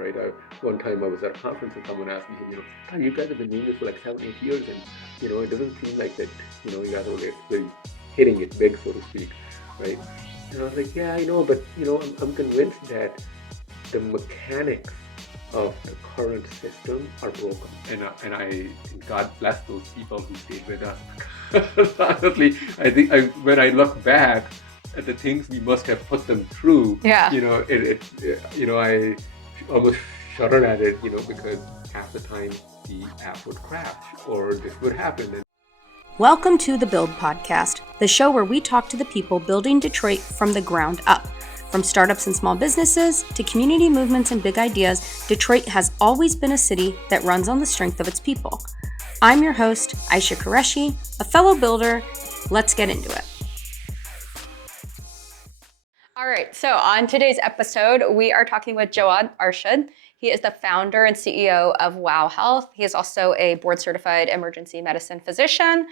right? One time I was at a conference and someone asked me, "God, you guys have been doing this for like 7, 8 years, and it doesn't seem like that, you guys are really hitting it big, so to speak, right?" And I was like, "Yeah, I know, but I'm convinced that the mechanics of the current system are broken." And God bless those people who stayed with us. Honestly, I think when I look back at the things we must have put them through, Yeah. I almost shudder at it, because half the time the app would crash or this would happen. Welcome to the Build Podcast, the show where we talk to the people building Detroit from the ground up. From startups and small businesses to community movements and big ideas, Detroit has always been a city that runs on the strength of its people. I'm your host, Aisha Qureshi, a fellow builder. Let's get into it. All right, so on today's episode, we are talking with Jawad Arshad. He is the founder and CEO of Wow Health. He is also a board-certified emergency medicine physician.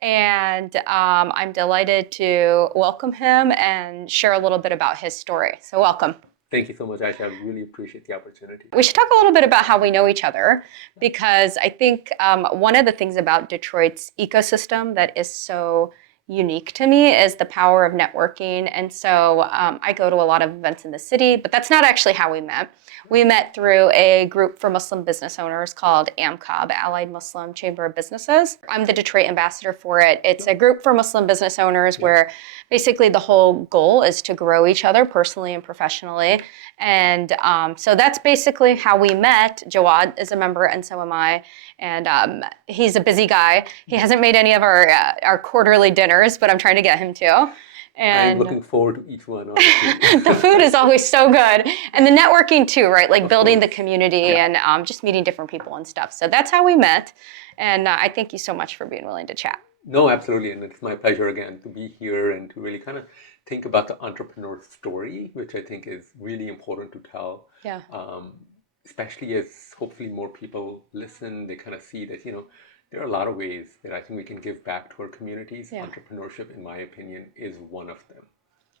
And I'm delighted to welcome him and share a little bit about his story. So welcome. Thank you so much, Aisha. I really appreciate the opportunity. We should talk a little bit about how we know each other, because I think one of the things about Detroit's ecosystem that is so unique to me is the power of networking. And so I go to a lot of events in the city, but that's not actually how we met. We met through a group for Muslim business owners called AMCOB, Allied Muslim Chamber of Businesses. I'm the Detroit ambassador for it. It's a group for Muslim business owners where basically the whole goal is to grow each other personally and professionally. And so that's basically how we met. Jawad is a member and so am I. And he's a busy guy. He hasn't made any of our quarterly dinners, but I'm trying to get him to. And I'm looking forward to each one. The food is always so good. And the networking too, right? Like building the community and just meeting different people and stuff. So that's how we met. And I thank you so much for being willing to chat. No, absolutely. And it's my pleasure again to be here and to really kind of think about the entrepreneur story, which I think is really important to tell. Yeah. Especially as hopefully more people listen, they kind of see that, there are a lot of ways that I think we can give back to our communities. Yeah. Entrepreneurship, in my opinion, is one of them.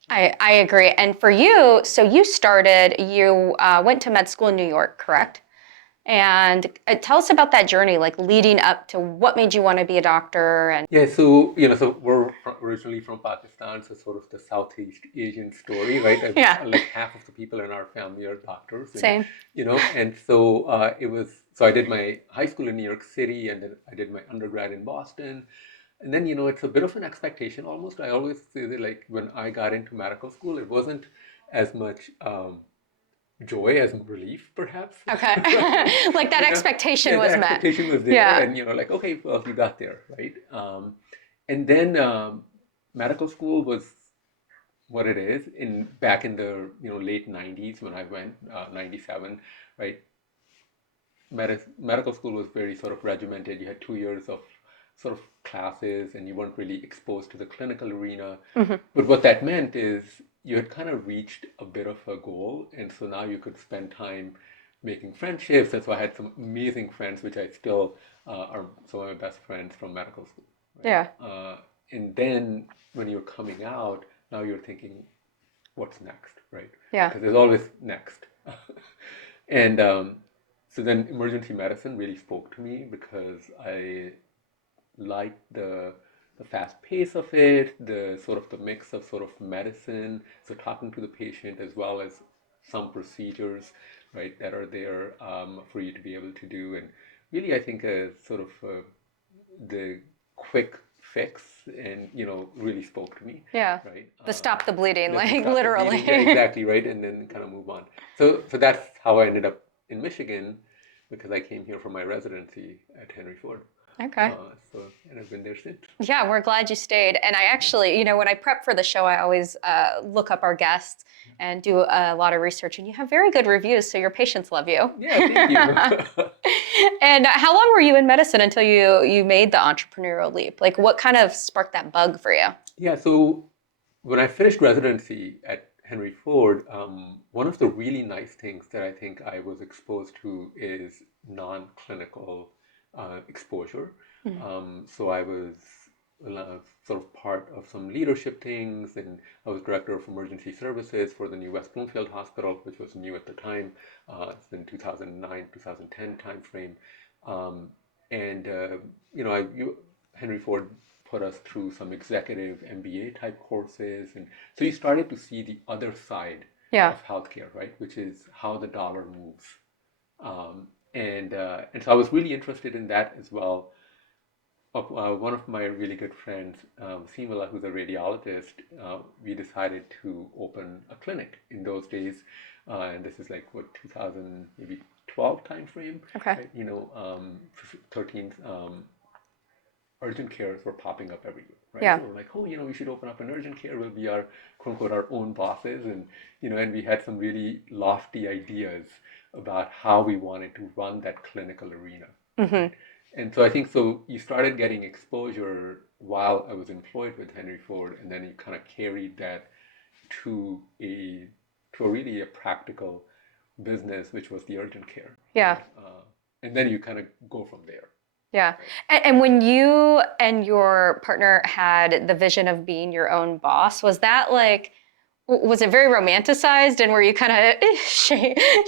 I agree. And for you, so you went to med school in New York, correct? And tell us about that journey, like leading up to what made you want to be a doctor. And yeah, so so we're originally from Pakistan, so sort of the Southeast Asian story, right? Like half of the people in our family are doctors. Same. And so it was. So I did my high school in New York City, and then I did my undergrad in Boston. And then it's a bit of an expectation almost. I always say that, like, when I got into medical school, it wasn't as much joy as relief, perhaps. Okay. Like that expectation was met. The expectation was there, and like, okay, well, you got there, right? And then medical school was what it is. Back in the late 90s when I went, 97, right? Medical school was very sort of regimented. You had 2 years of sort of classes, and you weren't really exposed to the clinical arena. Mm-hmm. But what that meant is you had kind of reached a bit of a goal, and so now you could spend time making friendships. And so I had some amazing friends, which I still are some of my best friends from medical school. Right? Yeah. And then when you're coming out, now you're thinking, what's next, right? Yeah. Because there's always next. And so then emergency medicine really spoke to me because I liked the fast pace of it, the sort of the mix of sort of medicine, so talking to the patient as well as some procedures, right, that are there for you to be able to do. And really, I think sort of the quick fix and really spoke to me. Yeah. Right. The stop the bleeding, like literally. Yeah, exactly, right, and then kind of move on. So that's how I ended up in Michigan, because I came here for my residency at Henry Ford. Okay. And I've been there since. Yeah, we're glad you stayed. And I actually, when I prep for the show, I always look up our guests and do a lot of research. And you have very good reviews, so your patients love you. Yeah, thank you. And how long were you in medicine until you made the entrepreneurial leap? Like, what kind of sparked that bug for you? Yeah, so when I finished residency at Henry Ford, one of the really nice things that I think I was exposed to is non-clinical exposure. Mm-hmm. So I was sort of part of some leadership things, and I was director of emergency services for the new West Bloomfield Hospital, which was new at the time. It's in 2009, 2010 timeframe. Um, and, Henry Ford put us through some executive MBA type courses. And so you started to see the other side Yeah. of healthcare, right? Which is how the dollar moves. And so I was really interested in that as well. One of my really good friends, Simala, who's a radiologist, we decided to open a clinic in those days. And this is like what 2000 maybe 12 time frame, Okay. right? 13 urgent cares were popping up everywhere, right? Yeah. So we're like, oh, we should open up an urgent care. We'll be our quote unquote our own bosses, and we had some really lofty ideas about how we wanted to run that clinical arena. Mm-hmm. And so I think so you started getting exposure while I was employed with Henry Ford, and then you kind of carried that to a really a practical business, which was the urgent care. Yeah. And then you kind of go from there. Yeah. And when you and your partner had the vision of being your own boss, was that like, was it very romanticized, and were you kind of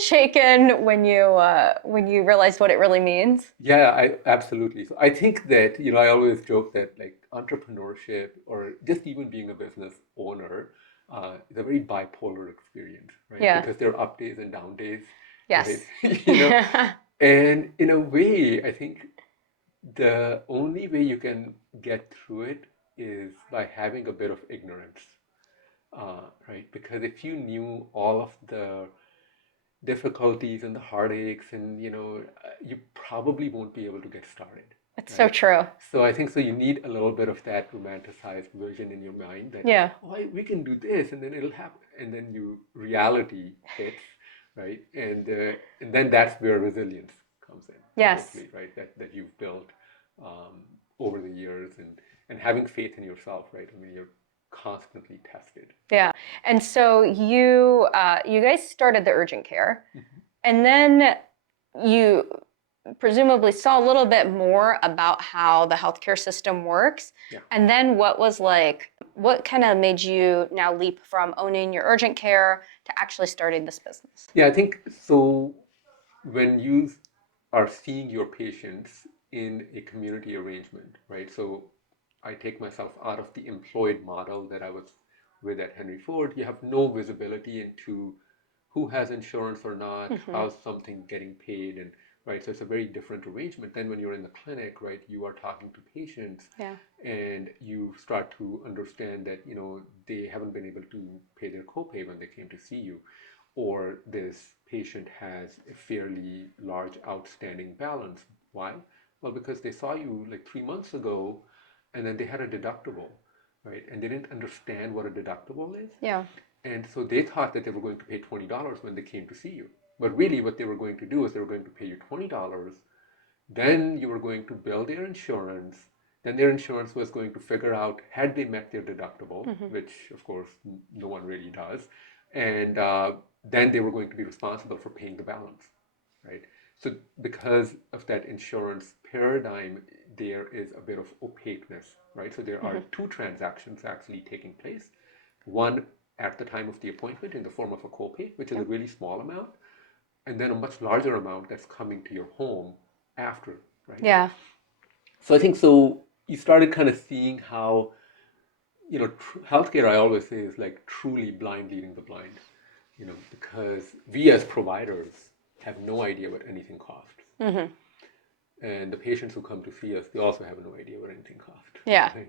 shaken when you realized what it really means? Yeah, I absolutely. So I think that, I always joke that like entrepreneurship or just even being a business owner is a very bipolar experience, right? Yeah. Because there are up days and down days, right? Yes. And in a way, I think the only way you can get through it is by having a bit of ignorance, right? Because if you knew all of the difficulties and the heartaches, and you probably won't be able to get started, It's so right? true. So I think so you need a little bit of that romanticized vision in your mind that, Yeah. oh, we can do this, and then it'll happen, and then reality hits, right? And then that's where resilience comes in, Yes. hopefully, right? That you've built over the years, and having faith in yourself, right? I mean, you're constantly tested. Yeah. And so you guys started the urgent care, and then you presumably saw a little bit more about how the healthcare system works. Yeah. And then what kind of made you now leap from owning your urgent care to actually starting this business? Yeah, I think so. When you are seeing your patients in a community arrangement, right? So I take myself out of the employed model that I was with at Henry Ford. You have no visibility into who has insurance or not, how's something getting paid, and right. So it's a very different arrangement than when you're in the clinic, right? You are talking to patients, Yeah. and you start to understand that they haven't been able to pay their copay when they came to see you, or this patient has a fairly large outstanding balance. Why? Well, because they saw you like 3 months ago, and then they had a deductible, right? And they didn't understand what a deductible is. Yeah. And so they thought that they were going to pay $20 when they came to see you. But really, what they were going to do is they were going to pay you $20. Then you were going to bill their insurance. Then their insurance was going to figure out had they met their deductible, which of course no one really does. And then they were going to be responsible for paying the balance, right? So because of that insurance paradigm, there is a bit of opaqueness, right? So there are two transactions actually taking place. One at the time of the appointment in the form of a copay, which is a really small amount, and then a much larger amount that's coming to your home after, right? Yeah. So I think so you started kind of seeing how, healthcare, I always say, is like truly blind leading the blind, because we as providers have no idea what anything costs. And the patients who come to see us, they also have no idea what anything costs. Yeah. Right?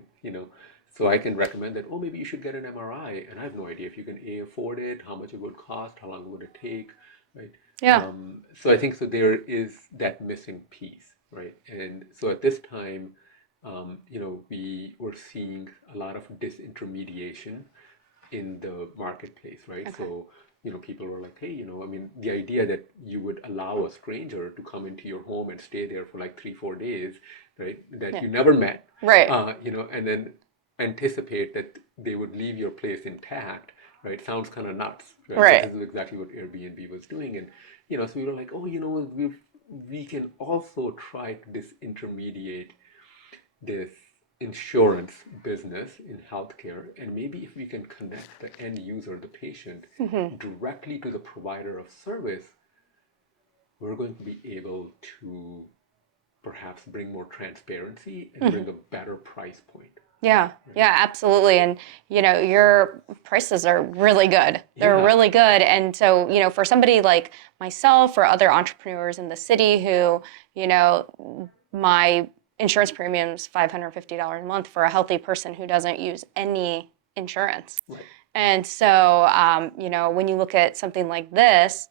So I can recommend that, oh, maybe you should get an MRI, and I have no idea if you can afford it, how much it would cost, how long would it take, right? Yeah. So I think so there is that missing piece, right? And so at this time, we were seeing a lot of disintermediation in the marketplace, right? Okay. So, people were like, hey, I mean, the idea that you would allow a stranger to come into your home and stay there for like 3-4 days, right? That you never met, Right. and then anticipate that they would leave your place intact, right? Sounds kind of nuts, right? Right. But this is exactly what Airbnb was doing. And, so we were like, oh, we can also try to disintermediate this insurance business in healthcare, and maybe if we can connect the end user, the patient, directly to the provider of service, we're going to be able to perhaps bring more transparency and bring a better price point. Yeah, yeah, absolutely. And your prices are really good. They're Yeah, really good. And so, for somebody like myself or other entrepreneurs in the city who, my insurance premium is $550 a month for a healthy person who doesn't use any insurance. right. And so, when you look at something like this,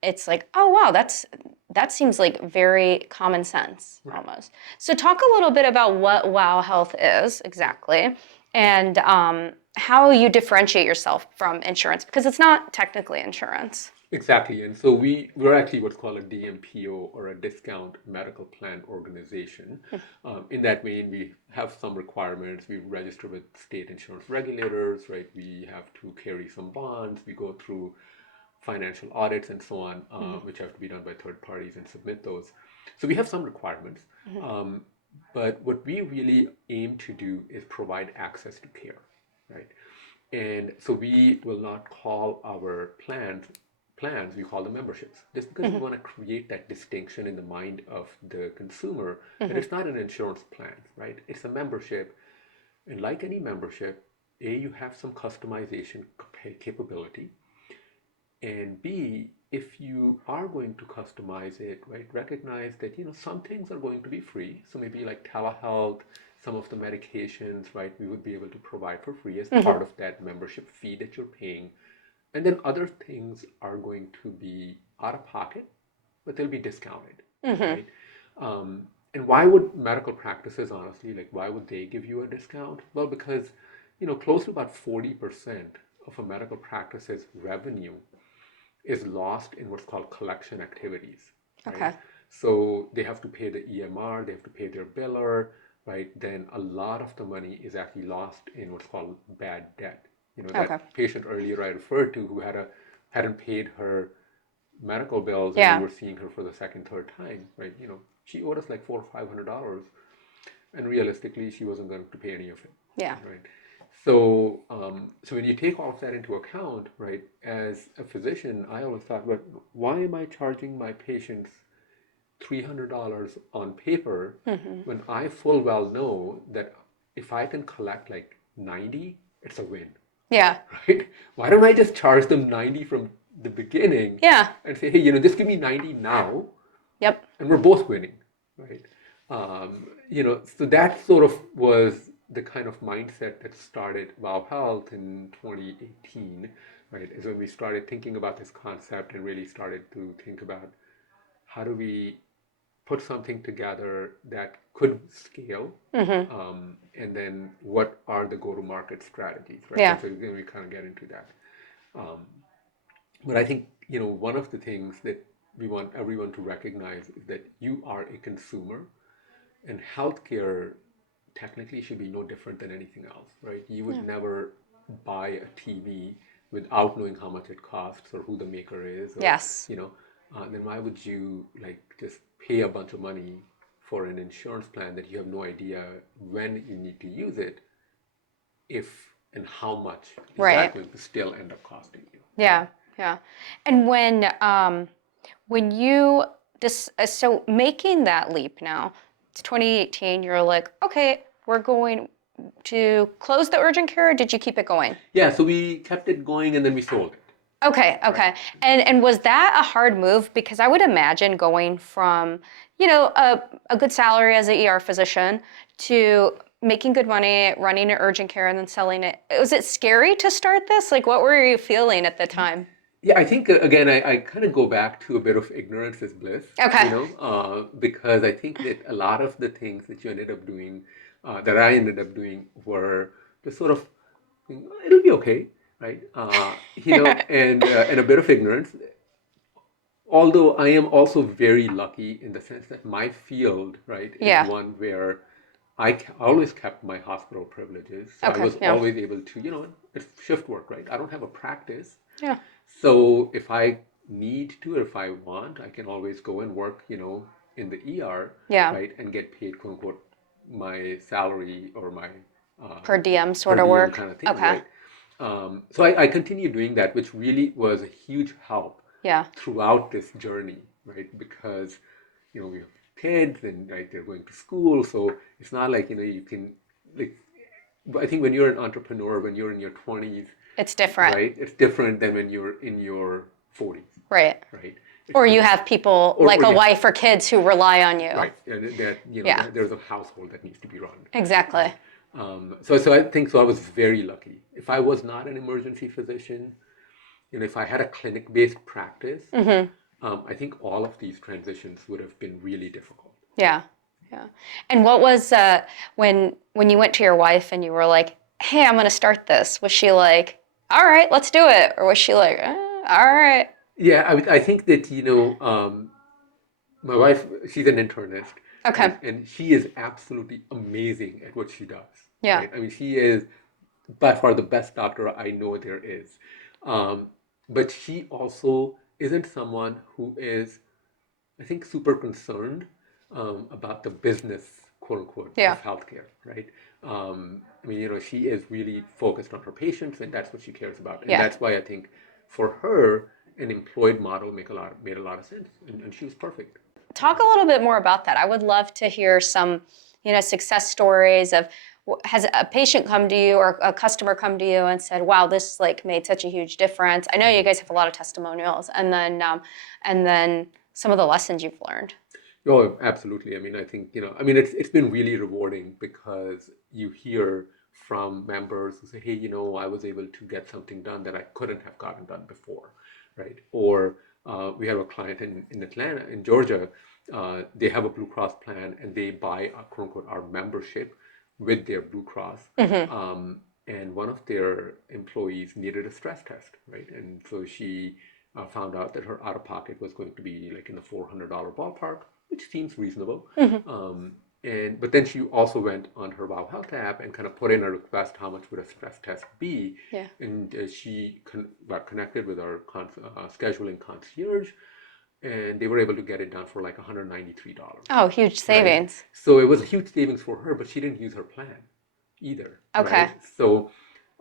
it's like, oh wow, that seems like very common sense Right. almost. So talk a little bit about what Wow Health is exactly, and how you differentiate yourself from insurance because it's not technically insurance. Exactly. And so we're actually what's called a DMPO, or a discount medical plan organization. In that vein, we have some requirements. We register with state insurance regulators, right? We have to carry some bonds. We go through financial audits and so on, which have to be done by third parties and submit those. So we have some requirements. Um, but what we really aim to do is provide access to care, right? And so we will not call our plans, we call them memberships, just because we want to create that distinction in the mind of the consumer that it's not an insurance plan, right? It's a membership. And like any membership, A, you have some customization capability. And B, if you are going to customize it, right, recognize that, some things are going to be free. So maybe like telehealth, some of the medications, right, we would be able to provide for free as part of that membership fee that you're paying. And then other things are going to be out of pocket, but they'll be discounted, right? And why would medical practices, honestly, like why would they give you a discount? Well, because, close to about 40% of a medical practice's revenue is lost in what's called collection activities, right? Okay. So they have to pay the EMR, they have to pay their biller, right? Then a lot of the money is actually lost in what's called bad debt. Okay. That patient earlier I referred to who hadn't paid her medical bills, and we Yeah. were seeing her for the second, third time, right? She owed us like $400 or $500, and realistically, she wasn't going to pay any of it, Yeah. right? So when you take all of that into account, right, as a physician, I always thought, but why am I charging my patients $300 on paper when I full well know that if I can collect like 90, it's a win, Yeah. right? Why don't I just charge them 90 from the beginning Yeah. and say, hey, just give me 90 now, Yep. and we're both winning, right? So that sort of was the kind of mindset that started Wow Health in 2018, right? Is when we started thinking about this concept and really started to think about how do we put something together that could scale, and then what are the go-to-market strategies, right? Yeah. And so then we kind of get into that. Um, but I think, one of the things that we want everyone to recognize is that you are a consumer, and healthcare technically should be no different than anything else, right? You would never buy a TV without knowing how much it costs or who the maker is, or, Yes. then why would you like just pay a bunch of money for an insurance plan that you have no idea when you need to use it, if and how much is that Right. going to still end up costing you? Yeah. Yeah. And when you just so making that leap now, it's 2018, you're like, okay, we're going to close the urgent care, or did you keep it going? Yeah, so we kept it going and then we sold it. Okay, okay. And was that a hard move? Because I would imagine going from, a good salary as an ER physician to making good money, running an urgent care, and then selling it. Was it scary to start this? Like, what were you feeling at the time? Yeah, I think again, I kind of go back to a bit of ignorance is bliss, Okay. because I think that a lot of the things that you ended up doing, that I ended up doing, were just sort of, it'll be okay, right? And a bit of ignorance. Although I am also very lucky in the sense that my field, right, is Yeah. one where always kept my hospital privileges. So I Okay. was Yeah. always able to, it's shift work, right? I don't have a practice. Yeah. So if I need to, or if I want, I can always go and work, in the ER, Yeah. right, and get paid, quote unquote, my salary or my Per diem per sort of diem work. kind of thing, Okay. right? So I continued doing that, which really was a huge help Yeah. throughout this journey, right? Because, we have kids and right, they're going to school, so it's not like, you can like. But I think when you're an entrepreneur, when you're in your 20s, It's different. right, it's different than when you're in your 40s, Right. right? Or you have people like a yeah, wife or kids who rely on you. right, and that Yeah. there's a household that needs to be run. Exactly. So I think so. I was very lucky. If I was not an emergency physician, if I had a clinic-based practice, I think all of these transitions would have been really difficult. Yeah. Yeah. And what was when you went to your wife and you were like, "Hey, I'm going to start this." Was she like, "All right, let's do it," or was she like, "All right"? Yeah, I think that my wife, she's an internist, Okay. right? And she is absolutely amazing at what she does, Yeah. right? I mean, she is by far the best doctor I know there is. Um, but she also isn't someone who is, I think, super concerned about the business, quote unquote, Yeah. of healthcare, right? I mean, she is really focused on her patients, and that's what she cares about. And Yeah. that's why I think for her, an employed model made a lot of sense, and she was perfect. Talk a little bit more about that. I would love to hear some, success stories of has a patient come to you or a customer come to you and said, "Wow, this like made such a huge difference." I know you guys have a lot of testimonials, and then some of the lessons you've learned. Oh, absolutely. I mean, I think, it's been really rewarding because you hear from members who say, hey, I was able to get something done that I couldn't have gotten done before, right? Or we have a client in Atlanta, in Georgia, they have a Blue Cross plan and they buy, quote unquote, our membership with their Blue Cross. And one of their employees needed a stress test, right? And so she found out that her out of pocket was going to be like in the $400 ballpark, which seems reasonable. But then she also went on her Wow Health app and kind of put in a request, how much would a stress test be? Yeah. And she got connected with our scheduling concierge, and they were able to get it done for like $193. Oh, huge savings. Right? So it was a huge savings for her, but she didn't use her plan either. Okay. Right? So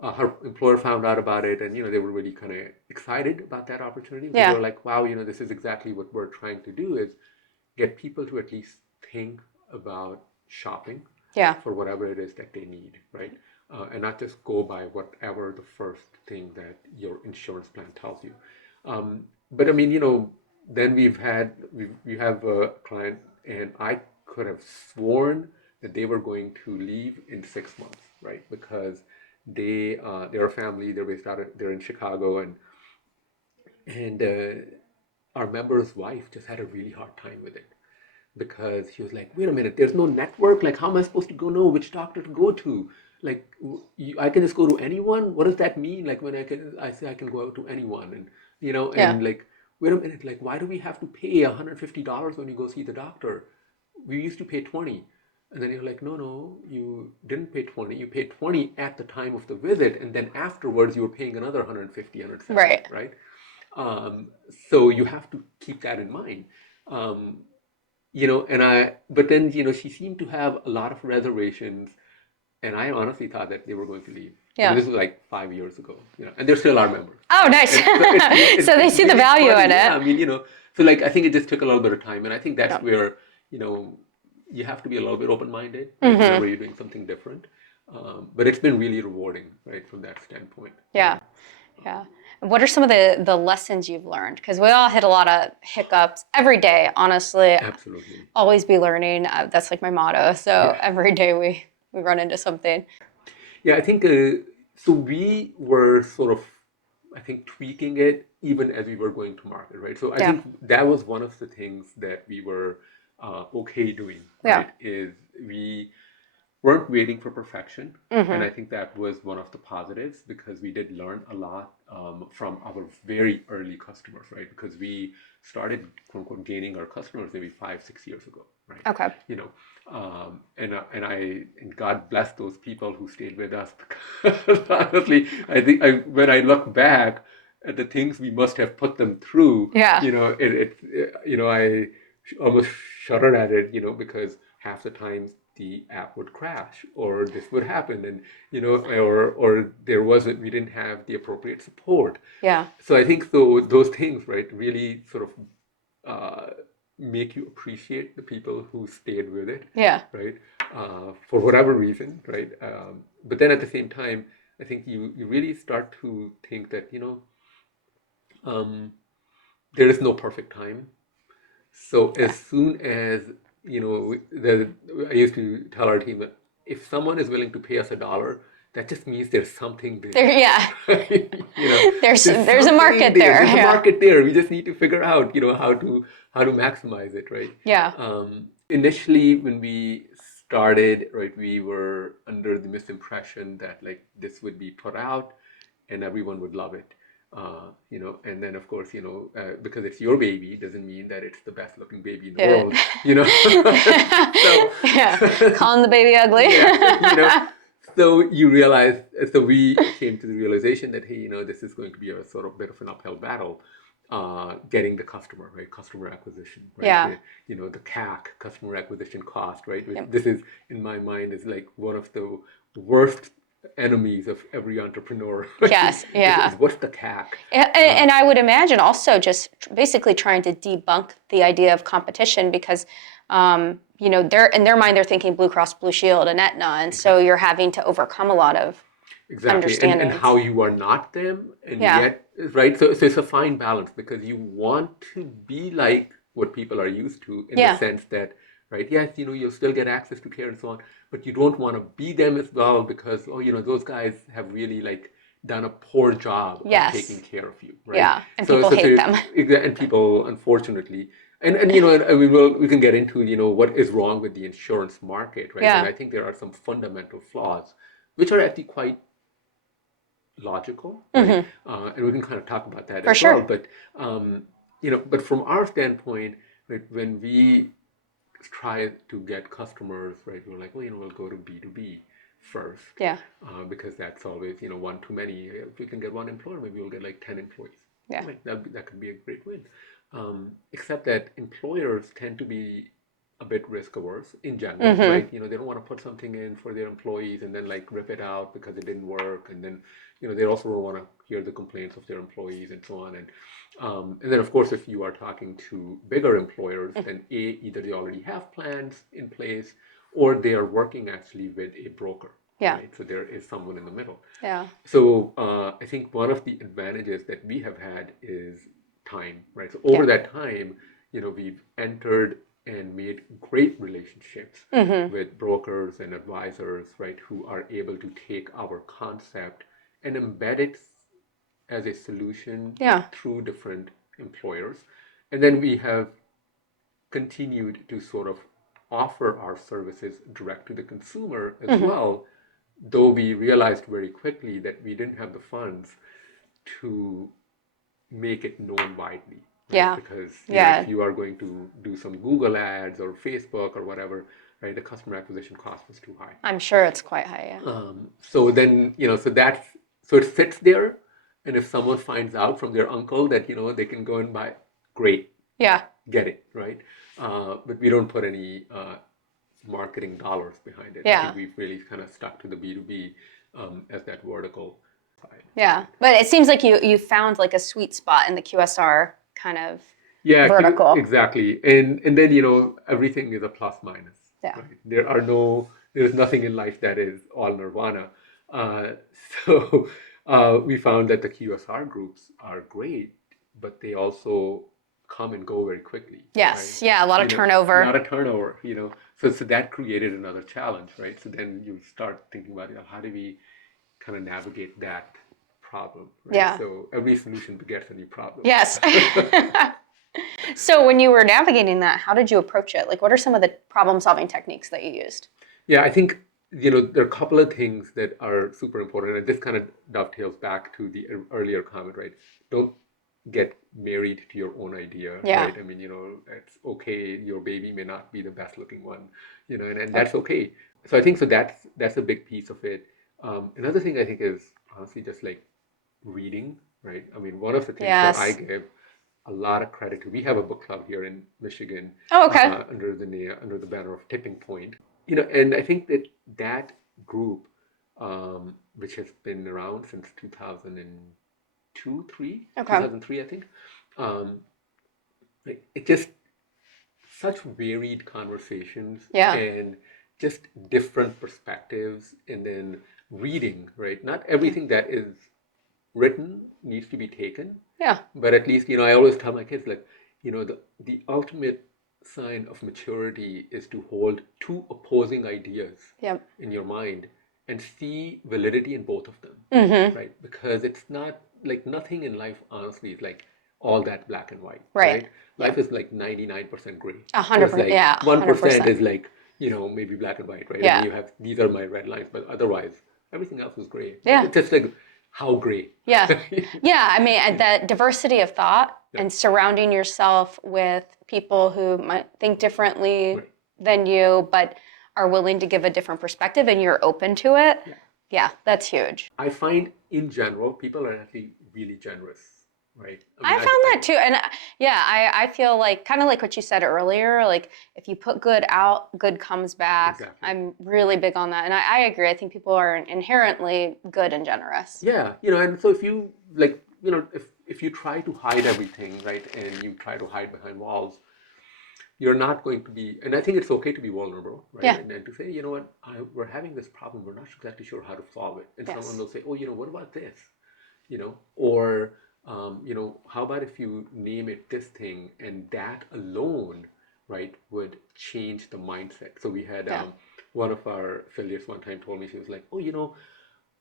her employer found out about it, and they were really kind of excited about that opportunity. Because Yeah. they were like, "Wow, this is exactly what we're trying to do: is get people to at least think about shopping Yeah. for whatever it is that they need, right? And not just go by whatever the first thing that your insurance plan tells you." But I mean, then we have a client, and I could have sworn that they were going to leave in 6 months, right? Because they're a family, they're in Chicago, and our member's wife just had a really hard time with it because she was like, wait a minute, there's no network. Like, how am I supposed to know which doctor to go to? Like, I can just go to anyone. What does that mean? Like, when I say I can go to anyone, and Yeah. like, wait a minute, like, why do we have to pay $150 when you go see the doctor? We used to pay 20. And then you're like, no, you didn't pay 20. You paid 20 at the time of the visit, and then afterwards you were paying another 150, 170, Right. right? So you have to keep that in mind. But then, she seemed to have a lot of reservations, and I honestly thought that they were going to leave. I Yeah. mean, this was like 5 years ago, and they're still our members. Oh, nice. And so So they see the really value funny. in it. Yeah, I mean, so like I think it just took a little bit of time, and I think that's Yep. where, you have to be a little bit open-minded, right, whenever you're doing something different. But it's been really rewarding, right, from that standpoint. Yeah. Yeah. What are some of the lessons you've learned? Because we all hit a lot of hiccups every day, honestly. Absolutely. Always be learning. That's like my motto. So Yeah. every day we run into something. Yeah, I think so. We were sort of, I think, tweaking it even as we were going to market, right? So I Yeah. think that was one of the things that we were okay doing, Yeah. right? Is we weren't waiting for perfection, and I think that was one of the positives because we did learn a lot from our very early customers, right? Because we started, quote unquote, gaining our customers maybe 5, 6 years ago, right? Okay. And God bless those people who stayed with us because honestly, I think when I look back at the things we must have put them through, Yeah. I almost shudder at it, because half the times the app would crash or this would happen, and or we didn't have the appropriate support. Yeah. So I think those things, right, really sort of uh, make you appreciate the people who stayed with it, Yeah. right, for whatever reason, right. But then at the same time, I think you really start to think that um, there is no perfect time. So Yeah. as soon as I used to tell our team that if someone is willing to pay us $1, that just means there's something there. There, yeah. Right? There's a something market there. there. There's a Yeah. market there. We just need to figure out, how to maximize it, right? Yeah. Initially, when we started, right, we were under the misimpression that like this would be put out and everyone would love it. And then of course, because it's your baby doesn't mean that it's the best looking baby in the Yeah. world, So, Yeah. Calling the baby ugly. yeah. So you realize, so we came to the realization that, hey, this is going to be a sort of bit of an uphill battle, getting the customer, right? Customer acquisition, right? Yeah. The CAC, customer acquisition cost, right? Yep. This is, in my mind, is like one of the worst enemies of every entrepreneur. Right? Yes. Yeah. Is what's the CAC? And I would imagine also just basically trying to debunk the idea of competition because, they're in their mind they're thinking Blue Cross Blue Shield and Aetna, and so you're having to overcome a lot of Exactly, and understandings. how you are not them, and Yeah. yet, right? So it's a fine balance because you want to be like what people are used to in Yeah. the sense that, right? Yes, you'll still get access to care and so on, but you don't want to be them as well because, those guys have really like done a poor job of Yes. taking care of you, right? Yeah, and people hate them. And people, unfortunately, and we can get into what is wrong with the insurance market, right? Yeah. And I think there are some fundamental flaws, which are actually quite logical, right? And we can kind of talk about that For as sure. well. But but from our standpoint, right, when we try to get customers, right, we're like, well, we'll go to B2B first, Yeah. because that's always one too many. If we can get one employer, maybe we'll get like 10 employees. Yeah. Right? That could be a great win. Except that employers tend to be a bit risk averse in general, right? They don't want to put something in for their employees and then like rip it out because it didn't work, and then they also don't want to hear the complaints of their employees and so on. And then of course, if you are talking to bigger employers, then either they already have plans in place or they are working actually with a broker. Yeah. Right? So there is someone in the middle. Yeah. So I think one of the advantages that we have had is time, right? So over that time, we've entered and made great relationships with brokers and advisors, right, who are able to take our concept and embed it as a solution through different employers. And then we have continued to sort of offer our services direct to the consumer as well, though we realized very quickly that we didn't have the funds to make it known widely. Right? Yeah. Because Yeah. if you are going to do some Google ads or Facebook or whatever, right, the customer acquisition cost was too high. I'm sure it's quite high. Yeah. So then, so it sits there, and if someone finds out from their uncle that they can go and buy, great, Yeah. get it, right? But we don't put any marketing dollars behind it. I Yeah. think we've really kind of stuck to the B2B as that vertical side. Yeah. But it seems like you found like a sweet spot in the QSR kind of vertical. Exactly. And then everything is a plus minus. Yeah. Right? There's nothing in life that is all nirvana. So we found that the QSR groups are great, but they also come and go very quickly. Yes. Right? Yeah. A lot of turnover. A lot of turnover. So that created another challenge, right? So then you start thinking about how do we kind of navigate that problem? Right? Yeah. So every solution begets a new problem. Yes. So when you were navigating that, how did you approach it? Like, what are some of the problem-solving techniques that you used? Yeah, I think there are a couple of things that are super important, and this kind of dovetails back to the earlier comment, right? Don't get married to your own idea, right? I mean, it's okay. Your baby may not be the best looking one, and that's okay. So I think that's a big piece of it. Another thing I think is honestly just like reading, right? I mean, one of the things that I give a lot of credit to. We have a book club here in Michigan. Oh, okay. Under the banner of Tipping Point. and I think that that group, which has been around since 2002, 3, Okay. 2003, I think, um, it just such varied conversations Yeah. and just different perspectives, and then reading, right? Not Yeah. everything that is written needs to be taken, Yeah. but at least, I always tell my kids, like, the ultimate sign of maturity is to hold two opposing ideas Yep. in your mind and see validity in both of them, Mm-hmm. right? Because it's not like nothing in life, honestly, is like all that black and white, Right. right? Life Yep. is like 99% gray. A hundred There's percent. like Yeah. 1% 100%. is like, maybe black and white, right? And then Yeah. you have, these are my red lines, but otherwise, everything else is gray, right? Yeah. It's just like, how gray? Yeah. Yeah. I mean, the diversity of thought Yeah, and surrounding yourself with people who might think differently right. than you, but are willing to give a different perspective and you're open to it. Yeah. Yeah, that's huge. I find in general, people are actually really generous, right? I I mean, found that too. And yeah, I feel like kind of like what you said earlier, like if you put good out, good comes back. exactly. I'm really big on that. And I agree. I think people are inherently good and generous. Yeah, and so if you like, if you try to hide everything, right, and you try to hide behind walls, you're not going to be, and I think it's okay to be vulnerable, right? Yeah. And to say, you know what, we're having this problem, we're not exactly sure how to solve it. And someone Yes. will say, oh, what about this? Or, how about if you name it this thing, and that alone, right, would change the mindset. So we had Yeah. one of our affiliates one time told me, she was like, oh,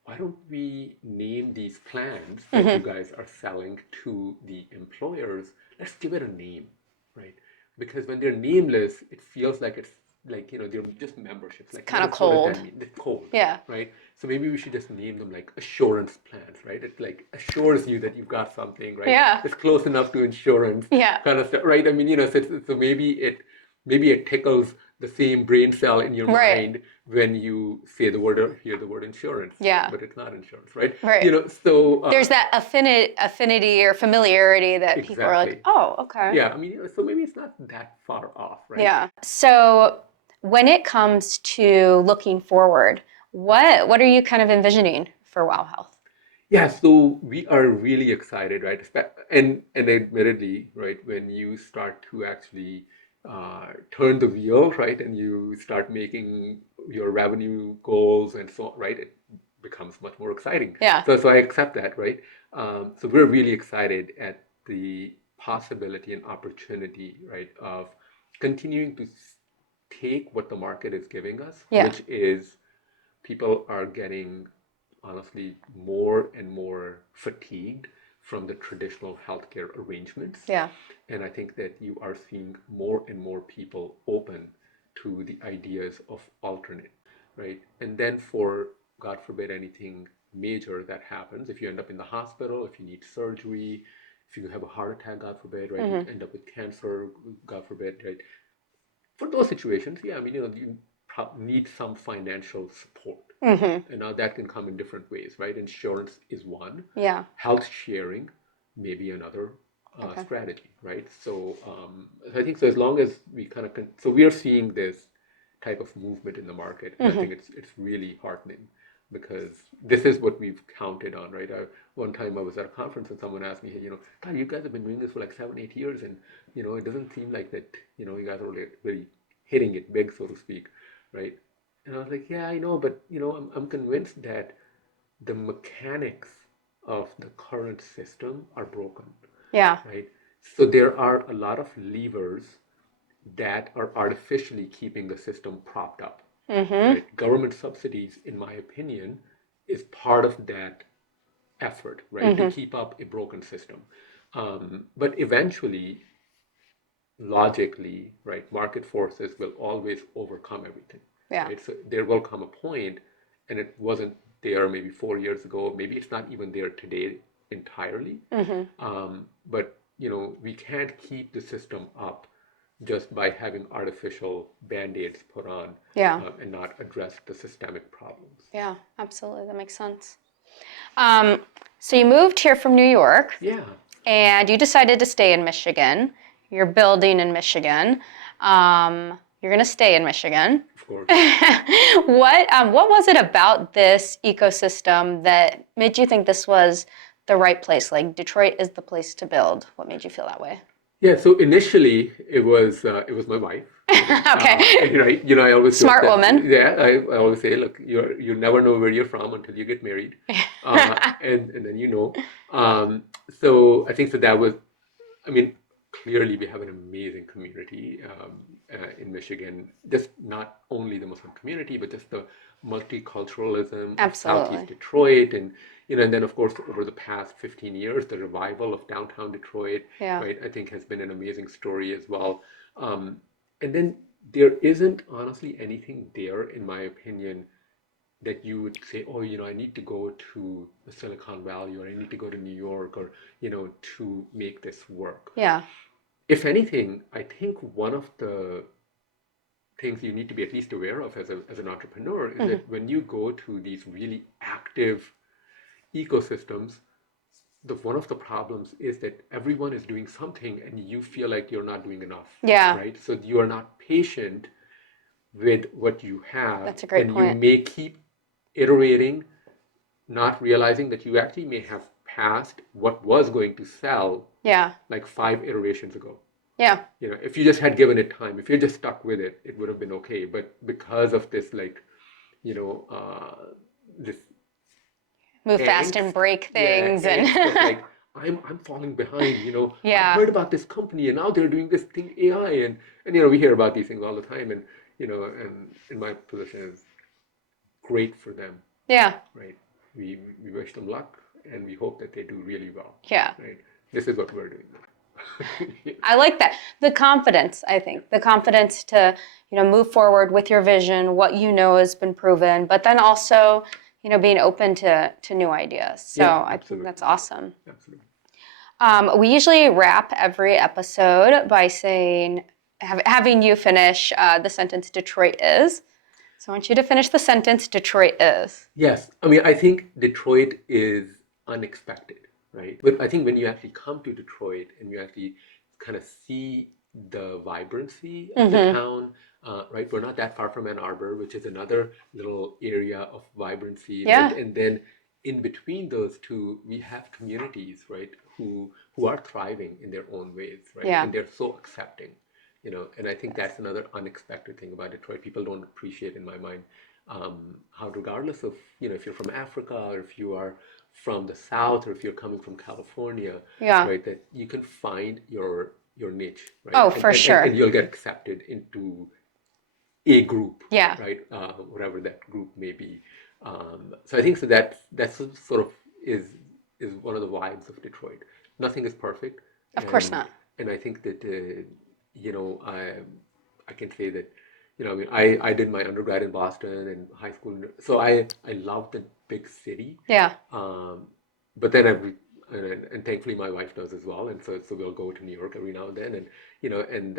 why don't we name these plans that you Mm-hmm. guys are selling to the employers? Let's give it a name, right? Because when they're nameless, it feels like it's like, they're just memberships. Like, Kind of what does cold. that mean? It's cold, Yeah. right? So maybe we should just name them like assurance plans, right? It like assures you that you've got something, right? Yeah. It's close enough to insurance Yeah. kind of stuff, right? I mean, so maybe it tickles the same brain cell in your Right. mind when you say the word or hear the word insurance, Yeah. but it's not insurance, right? Right. So There's that affinity or familiarity that people are like, exactly. oh, okay. Yeah, I mean, so maybe it's not that far off, right? Yeah. So when it comes to looking forward, what are you kind of envisioning for Wow Health? Yeah, so we are really excited, right? And admittedly, right, when you start to actually turn the wheel, right, and you start making your revenue goals and so on, right, it becomes much more exciting. Yeah. So I accept that, right? So we're really excited at the possibility and opportunity, right, of continuing to take what the market is giving us, Yeah. which is people are getting honestly more and more fatigued from the traditional healthcare arrangements. Yeah. And I think that you are seeing more and more people open to the ideas of alternate, right? And then for, God forbid, anything major that happens, if you end up in the hospital, if you need surgery, if you have a heart attack, God forbid, right? You Mm-hmm. end up with cancer, God forbid, right? For those situations, yeah, I mean, you need some financial support. Mm-hmm. And now that can come in different ways, right? Insurance is one. Yeah. Health sharing may be another Okay. strategy, right? So I think so as long as we kind of so we are seeing this type of movement in the market, and I Mm-hmm. think it's really heartening because this is what we've counted on, right? One time I was at a conference and someone asked me, hey, God, you guys have been doing this for like 7, 8 years, and it doesn't seem like that, you guys are really hitting it big, so to speak, right? And I was like, yeah, I know, but I'm convinced that the mechanics of the current system are broken, Yeah. right? So there are a lot of levers that are artificially keeping the system propped up, Mm-hmm. right? Government subsidies, in my opinion, is part of that effort, right, to Mm-hmm. keep up a broken system. But eventually, logically, right, market forces will always overcome everything, Yeah. right? So there will come a point, and it wasn't there maybe 4 years ago, maybe it's not even there today entirely. Mm-hmm. But we can't keep the system up just by having artificial band-aids put on Yeah. and not address the systemic problems. Yeah. Absolutely. That makes sense. Um, so you moved here from New York Yeah. and you decided to stay in Michigan. You're building in Michigan. Um, You're going to stay in Michigan. Of course. What was it about this ecosystem that made you think this was the right place? Like Detroit is the place to build. What made you feel that way? Yeah, so initially it was my wife. Okay. I always joke Smart that, woman. Yeah, I always say, look, you never know where you're from until you get married, and then you know. So I think so that was, I mean, clearly we have an amazing community in Michigan. Just not only the Muslim community, but just the multiculturalism of Absolutely. Southeast Detroit, and then of course over the past 15 years, the revival of downtown Detroit, Yeah. right? I think has been an amazing story as well. And then there isn't honestly anything there, in my opinion, that you would say, oh, I need to go to the Silicon Valley, or I need to go to New York, or, to make this work. Yeah. If anything, I think one of the things you need to be at least aware of as an entrepreneur is that when you go to these really active ecosystems, one of the problems is that everyone is doing something and you feel like you're not doing enough. Yeah. Right? So you are not patient with what you have. That's a great and point. You may keep iterating, not realizing that you actually may have passed what was going to sell Yeah. like 5 iterations ago. Yeah. If you just had given it time, if you just stuck with it, it would have been okay. But because of this, this Move fast and break things, and angst of like I'm falling behind. Yeah. I heard about this company and now they're doing this thing AI, and we hear about these things all the time, and and in my position is great for them. Yeah. Right. We wish them luck and we hope that they do really well. Yeah. Right. This is what we're doing. I like that. The confidence, I think. The confidence to, move forward with your vision, what has been proven, but then also, being open to new ideas. So Yeah, I think absolutely. that's awesome. Absolutely. We usually wrap every episode by saying, having you finish the sentence, Detroit is. So I want you to finish the sentence, Detroit is. Yes. I mean, I think Detroit is unexpected, right? But I think when you actually come to Detroit and you actually kind of see the vibrancy of the town, right? We're not that far from Ann Arbor, which is another little area of vibrancy. Yeah. Right? And then in between those two, we have communities, right, who are thriving in their own ways, right? Yeah. And they're so accepting, and I think that's another unexpected thing about Detroit. People don't appreciate, in my mind, how regardless of, if you're from Africa or if you are from the South or if you're coming from California, Yeah. right, that you can find your niche, right? Oh, for sure. And you'll get accepted into a group, Yeah. right? Whatever that group may be. So I think so that's sort of is one of the vibes of Detroit. Nothing is perfect. Of course not. And I think that I can say that I mean I did my undergrad in Boston and high school, so I love the big city. Yeah. But then and thankfully my wife does as well, and so we'll go to New York every now and then, and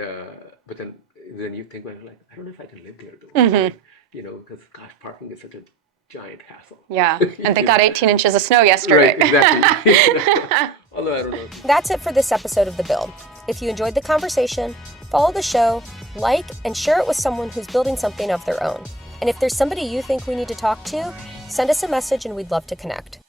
but then you think, well, like, I don't know if I can live there though, because gosh, parking is such a giant hassle. Yeah. And they got 18 inches of snow yesterday. Right, exactly. Although I don't know. That's it for this episode of The Build. If you enjoyed the conversation, follow the show, like, and share it with someone who's building something of their own. And if there's somebody you think we need to talk to, send us a message and we'd love to connect.